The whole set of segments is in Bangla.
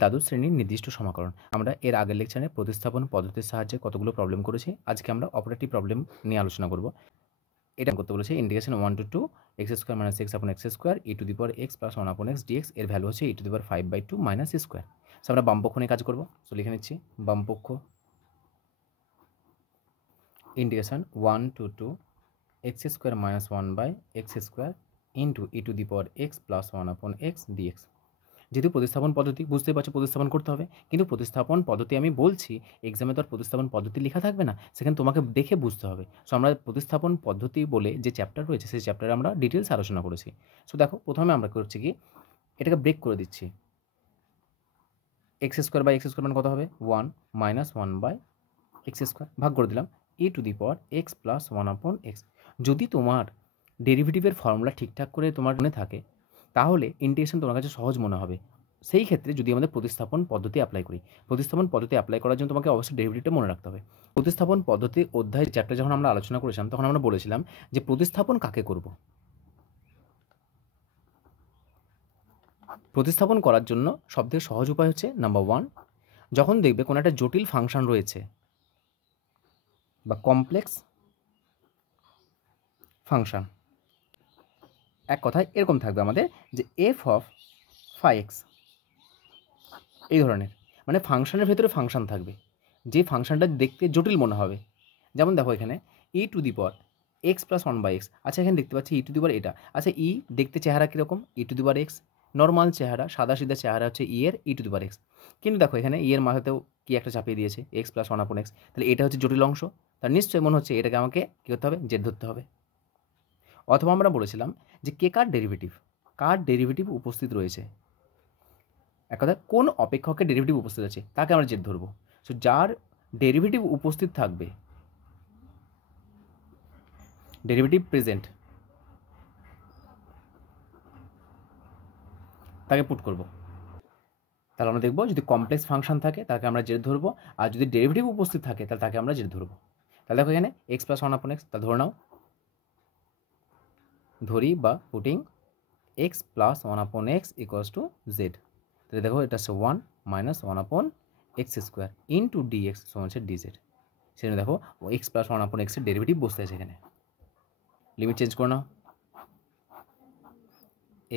দ্বাদশ শ্রেণীর নির্দিষ্ট সমাকলন। আমরা এর আগের লেকচারে প্রতিস্থাপন পদ্ধতির সাহায্যে কতগুলো প্রবলেম করেছি। আজকে আমরা অপারেটিভ প্রবলেম নিয়ে আলোচনা করব। এটা করতে বলেছে integration 1 to 2 x square minus x upon x square e to the power x plus 1 upon x dx এর ভ্যালু হচ্ছে e to the power 5/2 minus square. So আমরা বামপক্ষ নিয়ে কাজ করব। সো লিখে নিচ্ছি বামপক্ষ integration 1 to 2 x square minus 1/x square into e to the power x plus 1 upon x dx. যেহেতু প্রতিস্থাপন পদ্ধতি বুঝতেই পারছো প্রতিস্থাপন করতে হবে, কিন্তু প্রতিস্থাপন পদ্ধতি আমি বলছি, এক্সামে তো আর প্রতিস্থাপন পদ্ধতি লেখা থাকবে না, সেখানে তোমাকে দেখে বুঝতে হবে। সো আমরা প্রতিস্থাপন পদ্ধতি বলে যে চ্যাপ্টার রয়েছে সেই চ্যাপ্টারে আমরা ডিটেলস আলোচনা করেছি। সো দেখো প্রথমে আমরা করছি কি, এটাকে ব্রেক করে দিচ্ছি। X square by x square মানে কত হবে 1 মাইনাস 1/x স্কোয়ার, ভাগ করে দিলাম e to the power x plus 1 upon x. যদি তোমার ডেরিভেটিভের ফর্মুলা ঠিকঠাক করে তোমার মনে থাকে তাহলে ইন্টিগ্রেশন তোমার কাছে সহজ মনে হবে। সেই ক্ষেত্রে যদি আমাদের প্রতিস্থাপন পদ্ধতি অ্যাপ্লাই করি, প্রতিস্থাপন পদ্ধতি অ্যাপ্লাই করার জন্য তোমাকে অবশ্যই ডেরিভেটিভটা মনে রাখতে হবে। প্রতিস্থাপন পদ্ধতি অধ্যায় চ্যাপ্টার যখন আমরা আলোচনা করেছিলাম তখন আমরা বলেছিলাম যে প্রতিস্থাপন কাকে করব। প্রতিস্থাপন করার জন্য সবথেকে সহজ উপায় হচ্ছে নাম্বার 1, যখন দেখবে কোনো একটা জটিল ফাংশন রয়েছে বা কমপ্লেক্স ফাংশন, এক কথায় এরকম থাকবে আমাদের যে এফ অফ 5x, এই ধরনের, মানে ফাংশনের ভেতরে ফাংশন থাকবে, যে ফাংশনটা দেখতে জটিল মনে হবে। যেমন দেখো এখানে e to the power x plus 1/x, আচ্ছা এখানে দেখতে পাচ্ছি ই টু দি পাওয়ার এটা, আচ্ছা ই দেখতে চেহারা কীরকম, e to the power x, normal চেহারা, সাদা সিধা চেহারা হচ্ছে ই এর ই টু দি পাওয়ার এক্স। কিন্তু দেখো এখানে ই এর মাথাতেও কি একটা চাপিয়ে দিয়েছে এক্স প্লাস 1 আপন এক্স, তাহলে এটা হচ্ছে জটিল অংশ, তার নিশ্চয়ই মনে হচ্ছে এটাকে আমাকে কী করতে হবে, জেড ধরতে হবে। অথবা আমরা বলেছিলাম যে কে কার ডেরিভেটিভ উপস্থিত রয়েছে, এক কথা কোন অপেক্ষকের ডেরিভেটিভ উপস্থিত আছে তাকে আমরা জেড ধরবো। সো যার ডেরিভেটিভ উপস্থিত থাকবে, ডেরিভেটিভ প্রেজেন্ট, তাকে পুট করব। তাহলে আমরা দেখব যদি কমপ্লেক্স ফাংশন থাকে তাকে আমরা জেড ধরবো, আর যদি ডেরিভেটিভ উপস্থিত থাকে তাহলে তাকে আমরা জেড ধরবো। তাহলে দেখো এখানে এক্স প্লাস 1 আপন এক্স, তা ধরে নাও, ধরি বা putting x plus 1 upon x equals to Z. তাহলে দেখো এটা হচ্ছে 1 minus 1 upon x square into dx সমান হচ্ছে ডিজেড। সেখানে দেখো এক্স প্লাস 1 আপন এক্সের ডেরিভেটিভ বসতে আছে এখানে। লিমিট চেঞ্জ করে নাও,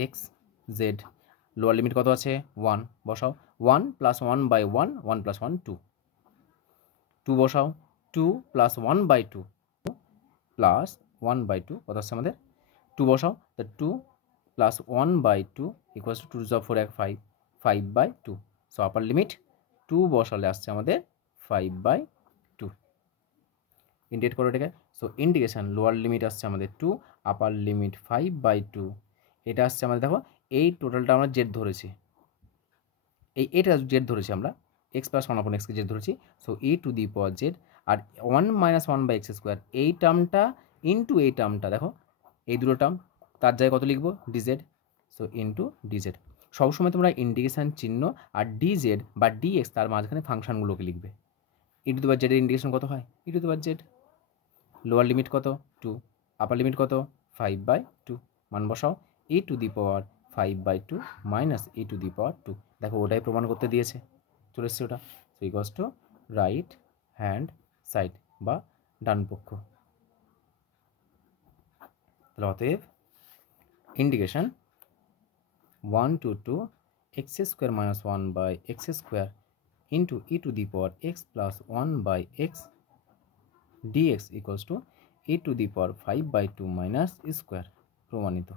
এক্স জেড, লোয়ার লিমিট কত আছে 1 বসাও, 1 প্লাস 1/1, 1 প্লাস 1 2, 2 বসাও, 2 প্লাস 1/2 প্লাস 1/2 কত আসছে আমাদের 2 বসাও, তো 2 প্লাস 1/2 ইকুয়ালস টু 2 টু 4 এক 5, 5/2। সো আপার লিমিট 2 বসালে আসছে আমাদের 5/2। ইন্টিগ্রেট করো এটাকে। সো ইন্টিগ্রেশন লোয়ার লিমিট আসছে আমাদের 2, আপার লিমিট 5/2, এটা আসছে আমাদের, দেখো এই টোটালটা আমরা জেড ধরেছি, এটা জেড ধরেছি আমরা, এক্স প্লাস 1 আপন এক্সকে জেড ধরেছি। So e to the power z, আর 1 মাইনাস 1/x স্কোয়ার, এই টার্মটা ইন্টু এই টার্মটা, দেখো এই দুটো টার্ম, তার জায়গায় কত লিখবো ডিজেড, সো ইন্টু ডিজেড। সবসময় তোমরা ইন্টিগ্রেশন চিহ্ন আর ডিজেড বা ডিএক্স তার মাঝখানে ফাংশনগুলোকে লিখবে। ই টু দি পাওয়ার জেডের ইন্টিগ্রেশন কত হয় e to the power z, lower limit কত 2, আপার লিমিট কত 5/2, মান বসাও e to the power 5/2 minus e to the power 2, দেখো ওটাই প্রমাণ করতে দিয়েছে, চলে এসছে ওটা। So equals to right hand side বা ডান পক্ষ। তাহলে অতএব integration 1 to 2 x square minus 1/x square into e to the power x plus 1/x dx equals to E to the power 5/2 minus square, প্রমাণিত।